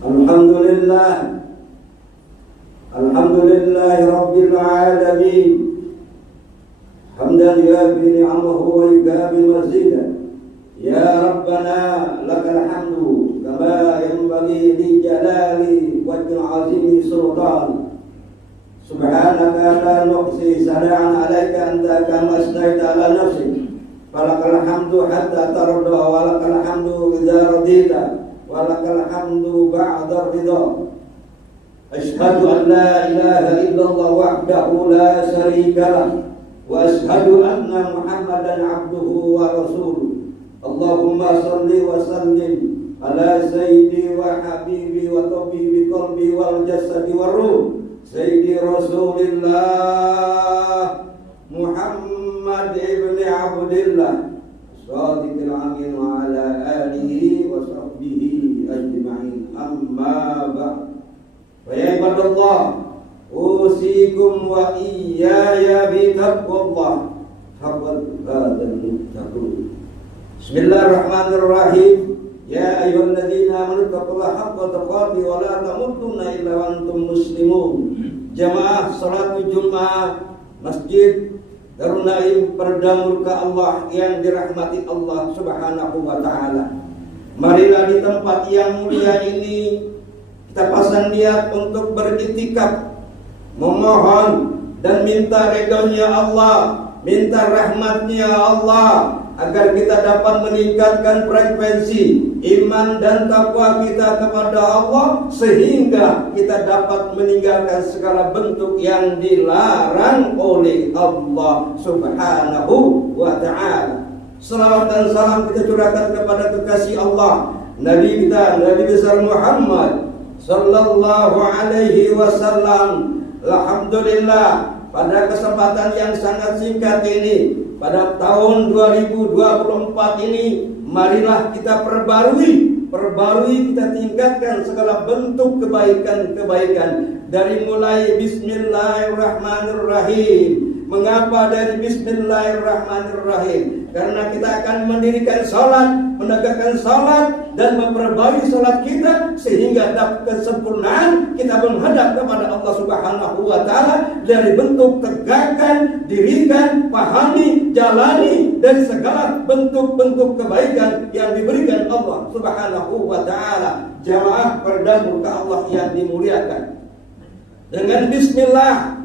Alhamdulillah, alhamdulillahi rabbil alamin. Hamdan yuafi ni'amahu wa yukafi mazidah. Ya Rabbana lakal hamdu kama yanbaghi li jalali wajhil azimi sultan. Subhanaka la nuhsi sana'an 'alaika anta kama asnaita 'ala nafsik. Walakal hamdu hatta tarda wa lakal hamdu idza radita wa lakal hamdu ba'da ridha. Asyhadu an la ilaha illallah wahdahu la syarika lah wa asyhadu anna Muhammadan abduhu wa rasuluh. Allahumma salli wa sallim ala sayyidi wa habibi wa tabibi qalbi wal jasadi war ruh sayyidi Rasulillah Muhammad ibn Abdillah Shadiqil amin wa ala alihi wa sahbihi ajma'in. Amma ba'd. Wa ya ibadallah, usikum wa iyaya bi taqwallah haqqa tuqatih. Bismillahirrahmanirrahim. Ya ayyuhalladzina amanu taqullaha haqqa tuqatih wa la tamutunna illa wa antum muslimun. Jamaah salat Jumat Masjid Darul Naim Perdamurka Allah yang dirahmati Allah Subhanahu wa taala. Marilah di tempat yang mulia ini kita pasang niat untuk beriktikaf, memohon dan minta ridhonya Allah, minta rahmatnya Allah, agar kita dapat meningkatkan frekuensi iman dan takwa kita kepada Allah, sehingga kita dapat meninggalkan segala bentuk yang dilarang oleh Allah Subhanahu wa ta'ala. Salawat dan salam kita curahkan kepada kekasih Allah, Nabi kita, Nabi besar Muhammad sallallahu alaihi wasallam. Alhamdulillah, pada kesempatan yang sangat singkat ini, pada tahun 2024 ini, marilah kita perbarui, kita tingkatkan segala bentuk kebaikan-kebaikan. Dari mulai Bismillahirrahmanirrahim. Mengapa dari Bismillahirrahmanirrahim? Karena kita akan mendirikan salat, menegakkan salat dan memperbarui salat kita, sehingga dapat kesempurnaan kita menghadap kepada Allah Subhanahu wa taala dari bentuk tegakkan, dirikan, pahami, jalani dari segala bentuk-bentuk kebaikan yang diberikan Allah Subhanahu wa taala. Jamaah Perdamurka Allah yang dimuliakan. Dengan bismillah,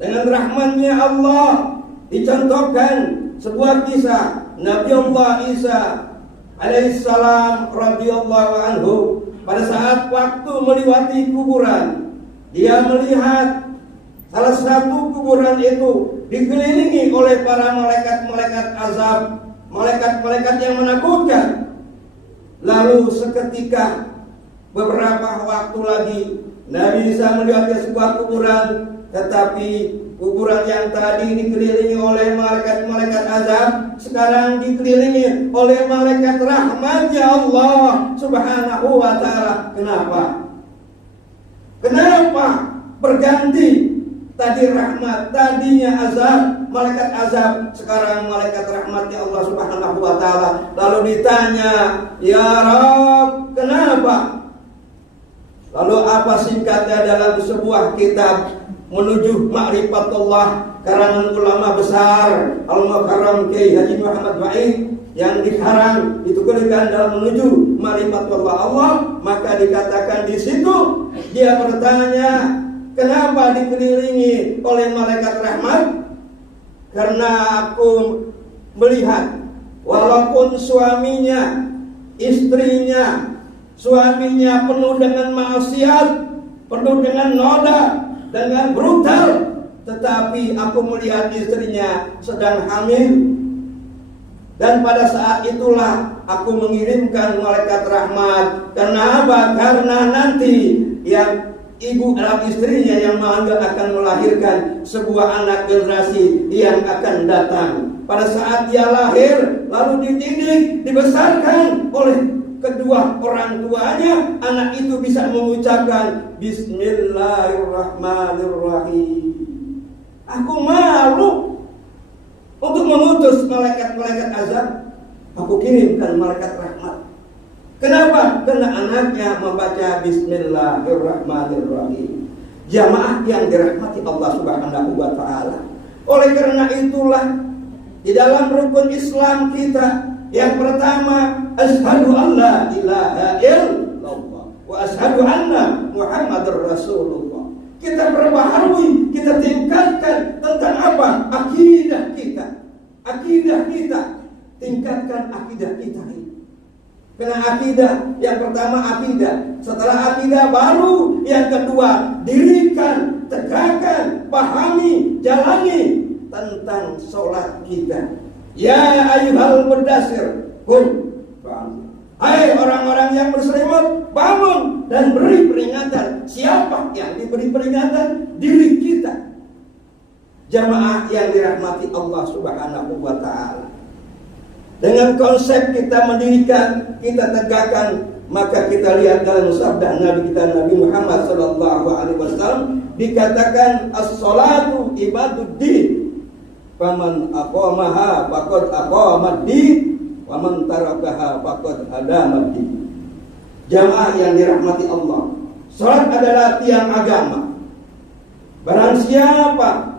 dengan rahmatnya Allah, dicontohkan sebuah kisah Nabi Allah Isa alaihissalam radhiyallahu anhu. Pada saat waktu melewati kuburan, dia melihat salah satu kuburan itu dikelilingi oleh para malaikat-malaikat azab, malaikat-malaikat yang menakutkan. Lalu seketika, beberapa waktu lagi, Nabi Isa melihat sebuah kuburan, tetapi kuburan yang tadi dikelilingi oleh malaikat-malaikat azab, sekarang dikelilingi oleh malaikat rahmatnya Allah Subhanahu wa ta'ala. Kenapa berganti? Tadi rahmat, tadinya azab, malaikat azab, sekarang malaikat rahmatnya Allah Subhanahu wa ta'ala. Lalu ditanya, ya Rabb, kenapa? Lalu apa singkatnya dalam sebuah kitab Menuju Ma'rifatullah karangan ulama besar Al-Mukarram Kiai Haji Muhammad Wa'id yang dikarang dituliskan dalam Menuju Ma'rifatullah Allah, maka dikatakan di situ dia bertanya, kenapa dikelilingi oleh malaikat rahmat? Karena aku melihat walaupun suaminya, istrinya, suaminya penuh dengan maksiat, penuh dengan noda, dengan brutal, tetapi aku melihat istrinya sedang hamil. Dan pada saat itulah aku mengirimkan malaikat rahmat. Kenapa? Karena nanti yang ibu dan istrinya yang akan melahirkan sebuah anak generasi yang akan datang. Pada saat dia lahir, lalu dididik, dibesarkan oleh kedua orang tuanya, anak itu bisa mengucapkan Bismillahirrahmanirrahim. Aku malu untuk mengutus malaikat-malaikat azab. Aku kirimkan malaikat rahmat. Kenapa? Karena anaknya membaca Bismillahirrahmanirrahim. Jamaah yang dirahmati Allah Subhanahu wa Ta'ala. Oleh karena itulah di dalam rukun Islam kita yang pertama, asyhadu an la ilaha illallah wa asyhadu anna Muhammadar Rasulullah. Kita perbaharui, kita tingkatkan tentang apa? Akidah kita. Akidah kita. Tingkatkan akidah kita ini. Karena akidah, yang pertama akidah. Setelah akidah baru yang kedua, dirikan, tegakkan, pahami, jalani tentang sholat kita. Ya ayyuhal mudassir, qum. Hai orang-orang yang berselimut, bangun dan beri peringatan. Siapa yang diberi peringatan? Diri kita. Jamaah yang dirahmati Allah Subhanahu wa Ta'ala. Dengan konsep kita mendirikan, kita tegakkan, maka kita lihat dalam sabda Nabi kita Nabi Muhammad sallallahu alaihi wasallam dikatakan as-salatu ibaduddin. Faman aqamaha faqad aqamad-din wa man tarakaha faqad hadamad-din. Jamaah yang dirahmati Allah, salat adalah tiang agama. Barang siapa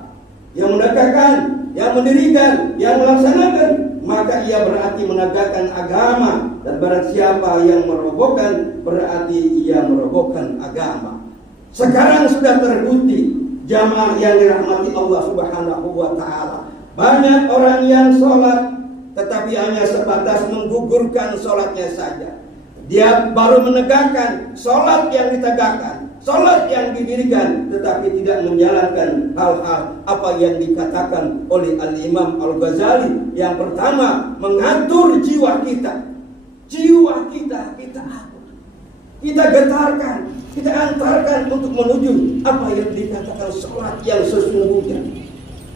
yang menegakkan, yang mendirikan, yang melaksanakan, maka ia berarti menegakkan agama. Dan barang siapa yang merobohkan, berarti ia merobohkan agama. Sekarang sudah terbukti, jamaah yang dirahmati Allah Subhanahu wa Ta'ala, banyak orang yang sholat tetapi hanya sebatas menggugurkan sholatnya saja. Dia baru menegakkan sholat yang ditegakkan, sholat yang didirikan, tetapi tidak menjalankan hal-hal apa yang dikatakan oleh Al-Imam Al-Ghazali. Yang pertama, mengatur jiwa kita. Jiwa kita atur, kita getarkan, kita antarkan untuk menuju apa yang dikatakan sholat yang sesungguhnya.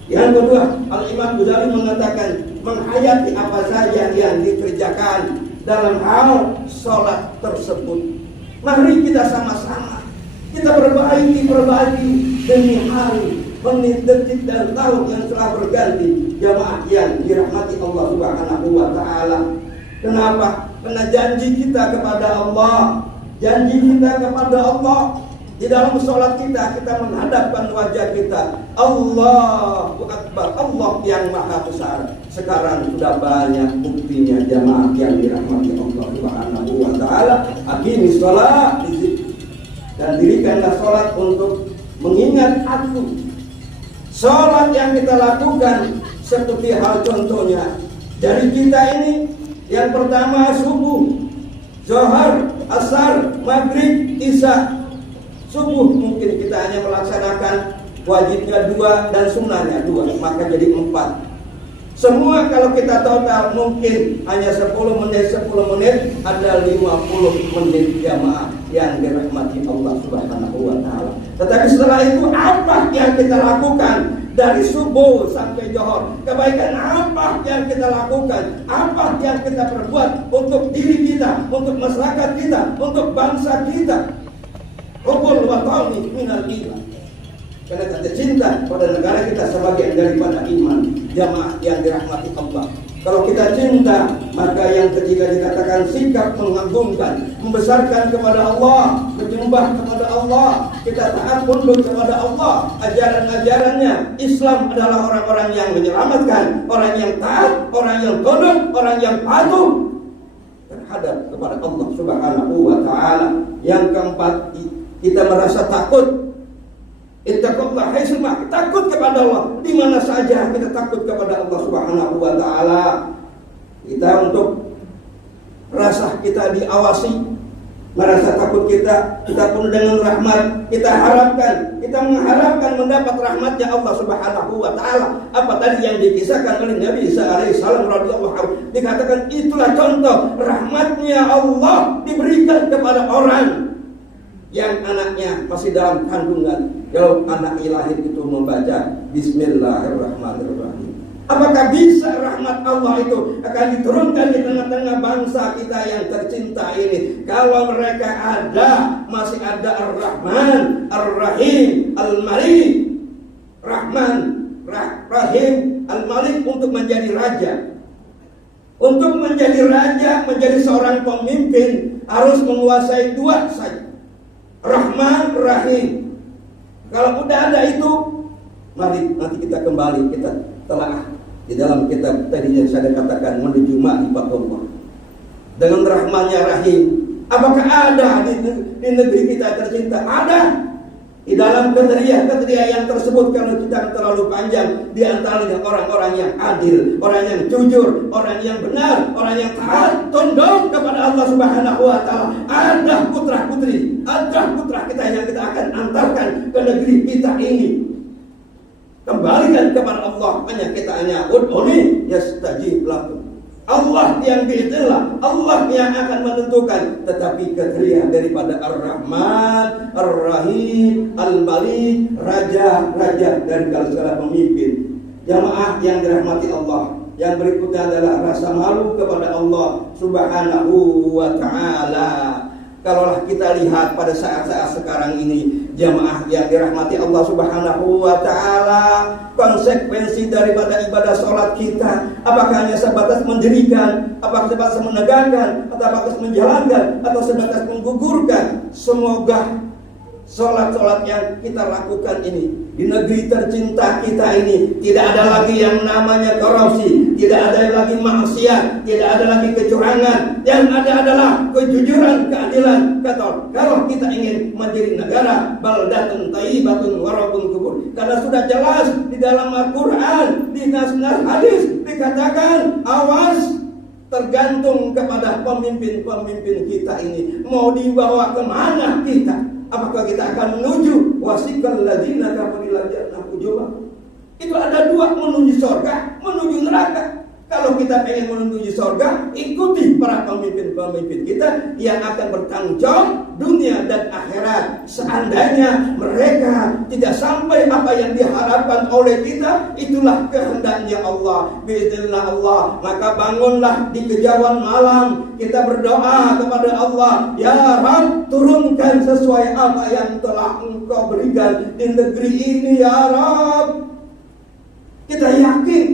Yang kedua, Al-Imam Ghazali mengatakan menghayati apa saja yang dikerjakan dalam hal sholat tersebut. Mari kita sama-sama kita perbaiki demi hari, menit, detik dan tahun yang telah berganti. Jamaah yang dirahmati Allah Subhanahu wa Ta'ala. Kenapa? Karena janji kita kepada Allah, janji kita kepada Allah. Di dalam sholat kita menghadapkan wajah kita. Allahu Akbar, Allah yang maha besar. Sekarang sudah banyak buktinya jamaah yang dirahmati Allah Subhanahu wa Ta'ala. Aqimis sholat, dan dirikanlah sholat untuk mengingat aku. Sholat yang kita lakukan seperti hal contohnya dari kita ini, yang pertama subuh, zuhur, asar, maghrib, isya. Subuh mungkin kita hanya melaksanakan wajibnya 2 dan sunnahnya 2, maka jadi 4. Semua kalau kita total mungkin hanya 10 menit, ada 50 menit jamaah yang dirahmati Allah Subhanahu wa Ta'ala. Tetapi setelah itu apa yang kita lakukan dari subuh sampai zuhur? Kebaikan apa yang kita lakukan? Apa yang kita perbuat untuk diri kita, untuk masyarakat kita, untuk bangsa kita? Hubul watani minal iman. Karena kita cinta pada negara kita sebagian daripada iman. Jamaah yang dirahmati Allah. Kalau kita cinta, maka yang ketiga dikatakan sikap mengagungkan, membesarkan kepada Allah, menyembah kepada Allah, kita taat tunduk kepada Allah, ajaran-ajarannya. Islam adalah orang-orang yang menyelamatkan, orang yang taat, orang yang tunduk, orang yang patuh terhadap kepada Allah Subhanahu wa Ta'ala. Yang keempat, kita merasa takut. Ittaqullah haitsuma, takut kepada Allah di mana saja. Kita takut kepada Allah Subhanahu wa Ta'ala. Kita untuk rasa kita diawasi, merasa takut kita penuh dengan rahmat. Kita mengharapkan mendapat rahmatnya Allah Subhanahu wa Ta'ala. Apa tadi yang dikisahkan oleh Nabi Isa alaihissalam radhiyallahu anhu, dikatakan itulah contoh rahmatnya Allah diberikan kepada orang yang anaknya masih dalam kandungan. Kalau anak lahir itu membaca Bismillahirrahmanirrahim, apakah bisa rahmat Allah itu akan diturunkan di tengah-tengah bangsa kita yang tercinta ini? Kalau mereka masih ada Ar-Rahman, Ar-Rahim, Al-Malik. Rahman, Rahim, Al-Malik untuk menjadi raja, Untuk menjadi raja, menjadi seorang pemimpin, harus menguasai dua saja, Rahman, Rahim. Kalau udah ada itu, mari nanti kita kembali, kita telah di dalam kitab tadi yang saya katakan menuju ma'rifatullah. Dengan Rahmannya Rahim, apakah ada di negeri kita tercinta? Ada. Di dalam kriteria yang tersebut, kalau tidak terlalu panjang, di antaranya orang-orang yang adil, orang yang jujur, orang yang benar, orang yang taat, tunduk kepada Allah Subhanahu wa taala. Ada putra-putri, ada putra kita yang kita akan antarkan ke negeri kita ini. Kembalikan kepada Allah, hanya ud'uni yastajib lakum. Allah yang biiznillah, Allah yang akan menentukan. Tetapi kriteria daripada Ar-Rahman, Ar-Rahim, Al-Malik, Raja dari segala pemimpin. Jamaah yang dirahmati Allah, yang berikutnya adalah rasa malu kepada Allah Subhanahu wa ta'ala. Kalaulah kita lihat pada saat-saat sekarang ini, jamaah yang dirahmati Allah Subhanahu wa ta'ala, konsekuensi daripada ibadah sholat kita, apakah hanya sebatas mendirikan, apakah sebatas menegakkan, atau sebatas menjalankan, atau sebatas menggugurkan. Semoga sholat-sholat yang kita lakukan ini di negeri tercinta kita ini tidak ada lagi yang namanya korupsi, tidak ada lagi maksiat, tidak ada lagi kecurangan. Yang ada adalah kejujuran, keadilan. Kalau kita ingin menjadi negara baldatun thayyibatun wa rabbun ghafur, karena sudah jelas di dalam Al-Quran, di nas-nas hadis dikatakan, awas, tergantung kepada pemimpin-pemimpin kita ini mau dibawa kemana kita. Apakah kita akan menuju wasikal ladzina kafaru ila jannah ujuma? Itu ada dua, menuju surga, menuju neraka. Kalau kita pengen menuju surga, ikuti para pemimpin-pemimpin kita yang akan bertanggung jawab dunia dan akhirat. Seandainya mereka tidak sampai apa yang diharapkan oleh kita, itulah kehendaknya Allah, biiznillah Allah. Maka bangunlah di kejauhan malam, kita berdoa kepada Allah, ya Rabb, turunkan sesuai apa yang telah Engkau berikan di negeri ini, ya Rabb. Kita yakin,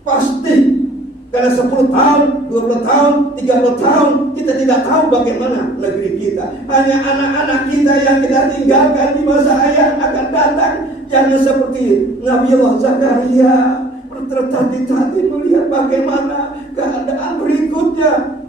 pasti, karena 10 tahun, 20 tahun, 30 tahun, kita tidak tahu bagaimana negeri kita. Hanya anak-anak kita yang kita tinggalkan di masa yang akan datang. Jangan seperti Nabi Allah Zakaria, bertertati-tati melihat bagaimana keadaan berikutnya.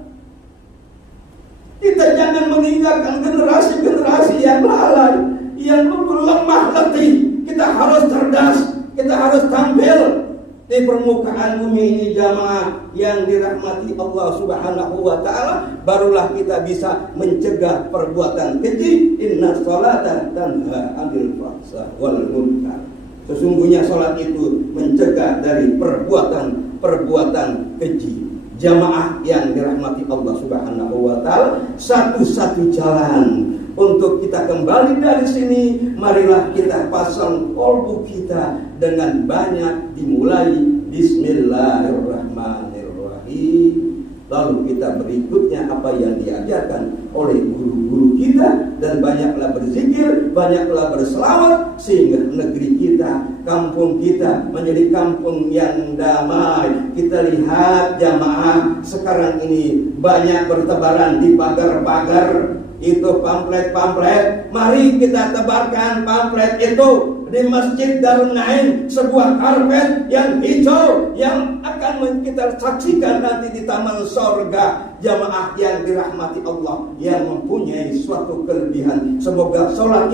Kita jangan meninggalkan generasi-generasi yang lalai, yang lemah letih. Kita harus cerdas, kita harus tampil di permukaan bumi ini, jamaah yang dirahmati Allah Subhanahu wa ta'ala. Barulah kita bisa mencegah perbuatan keji. Inna sholata tanha 'anil fahsya wal munkar. Sesungguhnya salat itu mencegah dari perbuatan keji. Jamaah yang dirahmati Allah Subhanahu wa ta'ala, satu-satu jalan untuk kita kembali dari sini, marilah kita pasang kolbu kita dengan banyak dimulai Bismillahirrahmanirrahim. Lalu kita berikutnya apa yang diajarkan oleh guru-guru kita, dan banyaklah berzikir, banyaklah berselawat, sehingga negeri kita, kampung kita menjadi kampung yang damai. Kita lihat jamaah sekarang ini banyak bertebaran di pagar-pagar itu pamflet-pamflet. Mari kita tebarkan pamflet itu di Masjid Darun Naim, sebuah karpet yang hijau yang akan kita saksikan nanti di taman sorga. Jamaah yang dirahmati Allah, yang mempunyai suatu kelebihan. Semoga sholat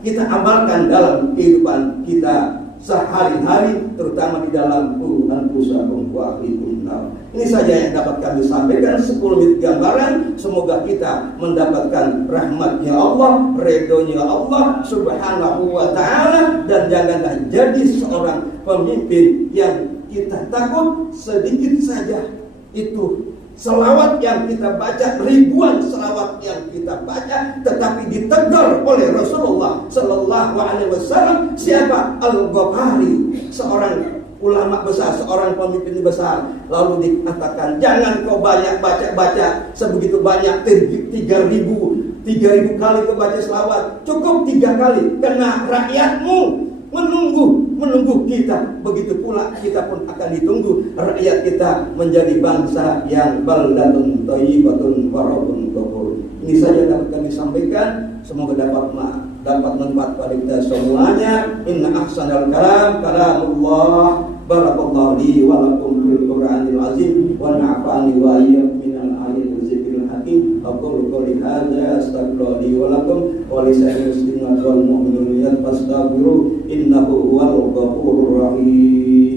kita amalkan dalam kehidupan kita sehari-hari, terutama di dalam anfusakum wa ahlikum nar. Ini saja yang dapat kami sampaikan, 10 menit gambaran. Semoga kita mendapatkan rahmatnya Allah, ridhonya Allah Subhanahu wa ta'ala. Dan janganlah jadi seorang pemimpin yang kita takut sedikit saja itu selawat yang kita baca, ribuan selawat yang kita baca, tetapi ditegur oleh Rasulullah Sallallahu Alaihi Wasallam. Siapa? Al-Ghafari, seorang ulama besar, seorang pemimpin besar. Lalu dikatakan, jangan kau banyak baca-baca sebegitu banyak, 3.000 kali kau baca selawat, cukup 3 kali, karena rakyatmu menunggu menunggu kita. Begitu pula kita pun akan ditunggu rakyat kita menjadi bangsa yang baldatun thayyibatun wa rabbun ghafur. Ini saja dapat kami sampaikan. Semoga dapat manfaat pada kita semuanya. Inna ahsanal kalam kalamullah. Barakallahu li wa lakum fil Qur'anil azim wa nafa'ani wa iyyakum minal ayatil zikril hakim. Aqulu qouli hadza astaghfirullaha li wa lakum wa li sa'iril muslimin wal mu'minin fastaghfiruhu innahu huwal ghafurur rahim.